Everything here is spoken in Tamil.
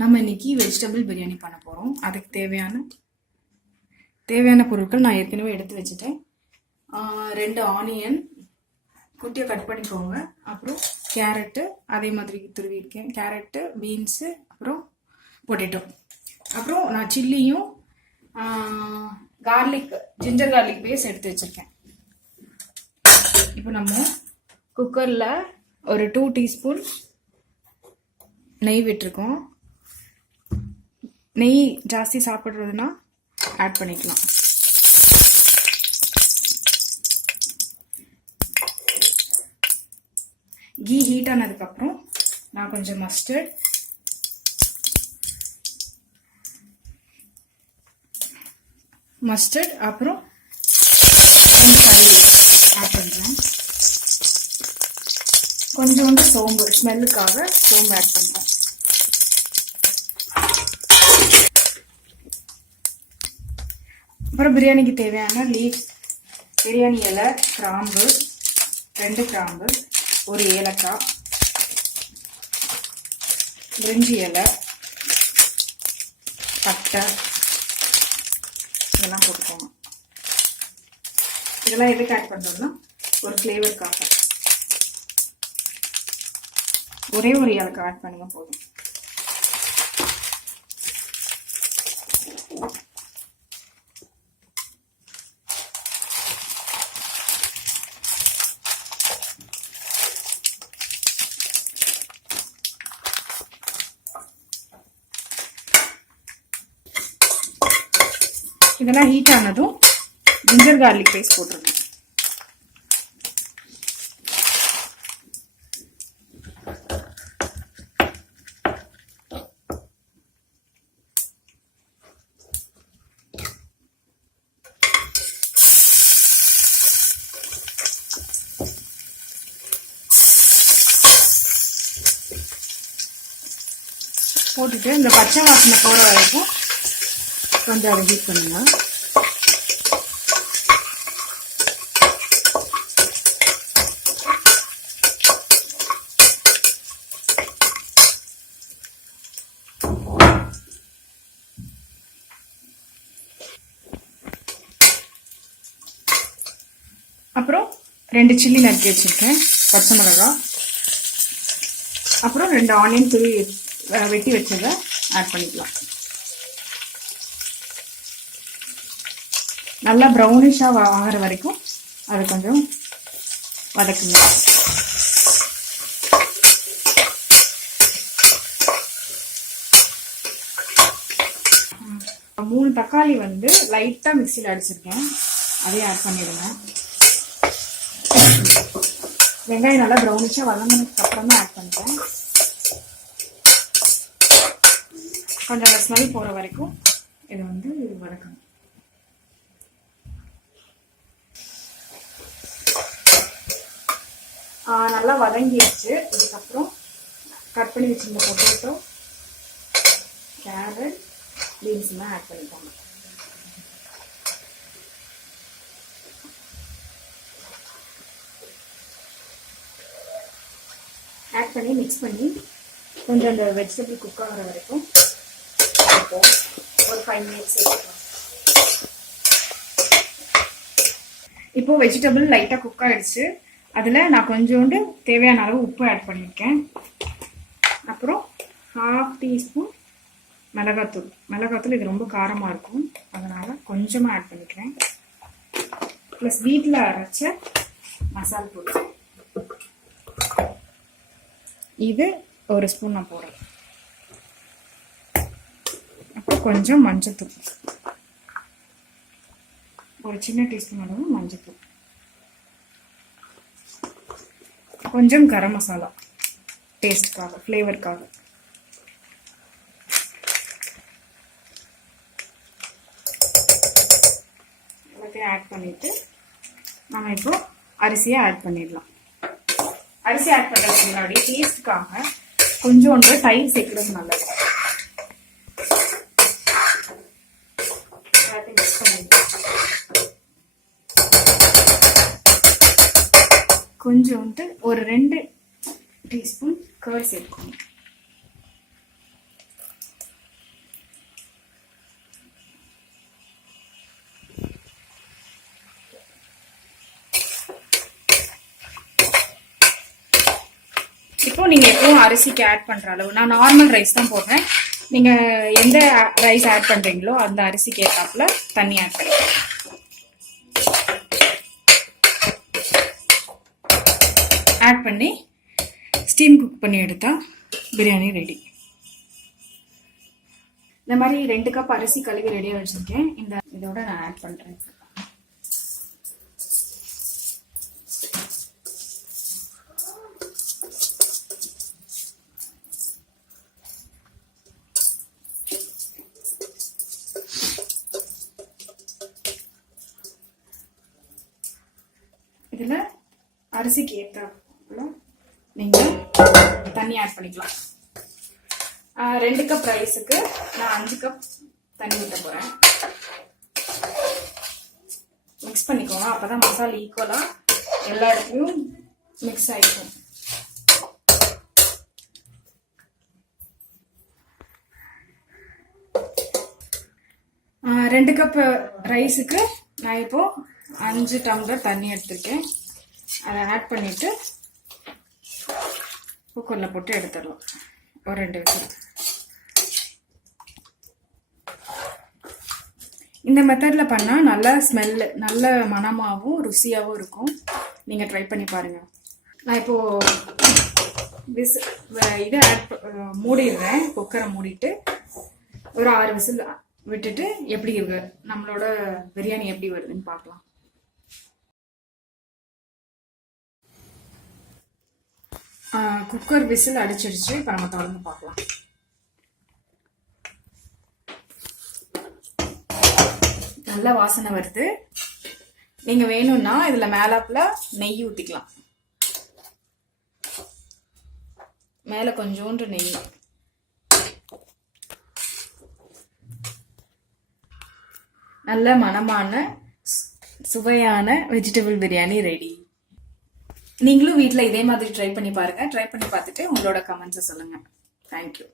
நம்ம இன்னைக்கு வெஜிடபிள் பிரியாணி பண்ண போகிறோம். அதுக்கு தேவையான பொருட்கள் நான் ஏற்கனவே எடுத்து வச்சுட்டேன். 2 ஆனியன் குட்டியை கட் பண்ணிக்கோங்க. அப்புறம் கேரட்டு அதே மாதிரி துருவிருக்கேன். கேரட்டு, பீன்ஸு, அப்புறம் பொட்டேட்டோ. அப்புறம் நான் சில்லியும் ஜிஞ்சர் கார்லிக் பேஸ்ட் எடுத்து வச்சுருக்கேன். இப்போ நம்ம குக்கரில் ஒரு 2 டீஸ்பூன் நெய் விட்டுருக்கோம். நெய் ஜாஸ்தி சாப்பிட்றதுனா ஆட் பண்ணிக்கலாம். கீ ஹீட் ஆனதுக்கப்புறம் நான் கொஞ்சம் மஸ்டர்ட் அப்புறம் கொஞ்சம் தயிர் ஆட் பண்ணுறேன். கொஞ்சோண்டு சோம்பு, ஸ்மெல்லுக்காக சோம்பு ஆட் பண்ணுறேன். அப்புறம் பிரியாணிக்கு தேவையான லீவ்ஸ், பிரியாணி இலை, கிராம்பு, 2 கிராம்பு, 1 ஏலக்காய், பிரிஞ்சி இலை, பட்டை, இதெல்லாம் போட்டுக்கோங்க. இதெல்லாம் எதுக்கு ஆட் பண்ணுறோம்னா ஒரு ஃப்ளேவருக்காக. ஒரே ஒரு ஏலக்காய் ஆட் பண்ணுங்க போதும். இதெல்லாம் ஹீட் ஆனதும் ஜிஞ்சர் கார்லிக் பேஸ்ட் போட்டுருங்க. போட்டுட்டு இந்த பச்சை வாசனை போகிற வரைக்கும் கொஞ்சம் அதை ஹீட் பண்ணுங்க. அப்புறம் 2 சில்லி நறுக்கி வச்சிருக்கேன், பச்சை மிளகாய், அப்புறம் 2 ஆனியன் வெட்டி வச்சதை ஆட் பண்ணிக்கலாம். நல்லா ப்ரௌனிஷாக ஆகிற வரைக்கும் அதை கொஞ்சம் வதக்குங்க. மூணு தக்காளி லைட்டாக மிக்சியில் அடிச்சிருக்கேன், அதையும் ஆட் பண்ணிடுங்க. வெங்காயம் நல்லா ப்ரௌனிஷாக வதங்கினதுக்கு அப்புறமா ஆட் பண்ணிட்டேன். கொஞ்சம் அந்த ஸ்மெல் போகிற வரைக்கும் இதை வதக்கணும். நல்லா வதங்கிடுச்சு. இதுக்கப்புறம் கட் பண்ணி வச்சிருந்த பொட்டேட்டோ, கேரட், பீன்ஸ் எல்லாம் ஆட் பண்ணிக்கோங்க. ஆட் பண்ணி மிக்ஸ் பண்ணி கொஞ்சம் அந்த வெஜிடபிள் குக் ஆகிற வரைக்கும் ஒரு 5 மினிட்ஸ் எடுத்துக்கலாம். இப்போ வெஜிடபிள் லைட்டாக குக் ஆகிடுச்சு. அதில் நான் கொஞ்சோண்டு தேவையான அளவு உப்பு ஆட் பண்ணியிருக்கேன். அப்புறம் 1/2 டீஸ்பூன் மிளகாத்தூள் இது ரொம்ப காரமாக இருக்கும், அதனால் கொஞ்சமாக ஆட் பண்ணிக்கிறேன். ப்ளஸ் வீட்டில் அரைச்ச மசால் பொடி இது 1 ஸ்பூன் நான் போடுறேன். அப்புறம் கொஞ்சம் மஞ்சத்தூள், ஒரு சின்ன டீஸ்பூன் அளவு மஞ்சத்தூள், கொஞ்சம் கரம் மசாலா டேஸ்ட்டுக்காக, ஃப்ளேவருக்காக. எல்லாத்தையும் ஆட் பண்ணிவிட்டு நம்ம இப்போ அரிசியை ஆட் பண்ணிடலாம். அரிசி ஆட் பண்ணுறதுக்கு முன்னாடி டேஸ்ட்டுக்காக கொஞ்சோண்டு தயிர் சேர்க்குறது நல்லது. எல்லாத்தையும் மிக்ஸ் பண்ணிடலாம். கொஞ்சோண்டு ஒரு 2 டீஸ்பூன் கர்ட் சேர்க்கணும். இப்போ நீங்கள் எப்பவும் அரிசிக்கு ஆட் பண்ணுற அளவு, நான் நார்மல் ரைஸ் தான் போடுறேன். நீங்கள் எந்த ரைஸ் ஆட் பண்ணுறீங்களோ அந்த அரிசிக்கு ஏற்றாப்புல தண்ணி ஆட் பண்ணிக்கலாம். ஆட் பண்ணி ஸ்டீம் குக் பண்ணி எடுத்தா பிரியாணி ரெடி. இந்த மாதிரி 2 கப் அரிசி கழுவி ரெடியாக வச்சுருக்கேன். இதோட நான் ஆட் பண்ணுறேன். இதில் அரிசிக்கு ஏற்றாப்புல நீங்கள் தண்ணி ஆட் பண்ணிக்கலாம். 2 கப் ரைஸுக்கு நான் 5 கப் தண்ணி ஊற்ற போகிறேன். மிக்ஸ் பண்ணிக்கோங்க, அப்போ தான் மசாலா ஈக்குவலாக எல்லா இடத்துலையும் மிக்ஸ் ஆகிக்கும். ரெண்டு கப் ரைஸுக்கு நான் இப்போது 5 டம்ளர் தண்ணி எடுத்துருக்கேன். அதை ஆட் பண்ணிவிட்டு குக்கரில் போட்டு எடுத்துடலாம். ஒரு 2 விசில். இந்த மெத்தடில் பண்ணால் நல்லா ஸ்மெல்லு, நல்ல மணமாகவும் ருசியாகவும் இருக்கும். நீங்கள் ட்ரை பண்ணி பாருங்கள். நான் இப்போது இதை மூடிடுறேன். குக்கரை மூடிட்டு ஒரு 6 விசில் விட்டுட்டு எப்படி இருக்கு நம்மளோட பிரியாணி எப்படி வருதுன்னு பார்க்கலாம். குக்கர் விசில் அடிச்சிடுச்சு. இப்போ நம்ம திறந்து பார்க்கலாம். நல்ல வாசனை வருது. நீங்கள் வேணும்னா இதில் மேலாப்புல நெய் ஊற்றிக்கலாம். மேலே கொஞ்சோண்டு நெய். நல்ல மணமான சுவையான வெஜிடபிள் பிரியாணி ரெடி. நீங்களும் வீட்டில் இதே மாதிரி ட்ரை பண்ணி பாருங்கள். ட்ரை பண்ணி பார்த்துட்டு உங்களோட கமெண்ட்ஸை சொல்லுங்கள். தேங்க்யூ.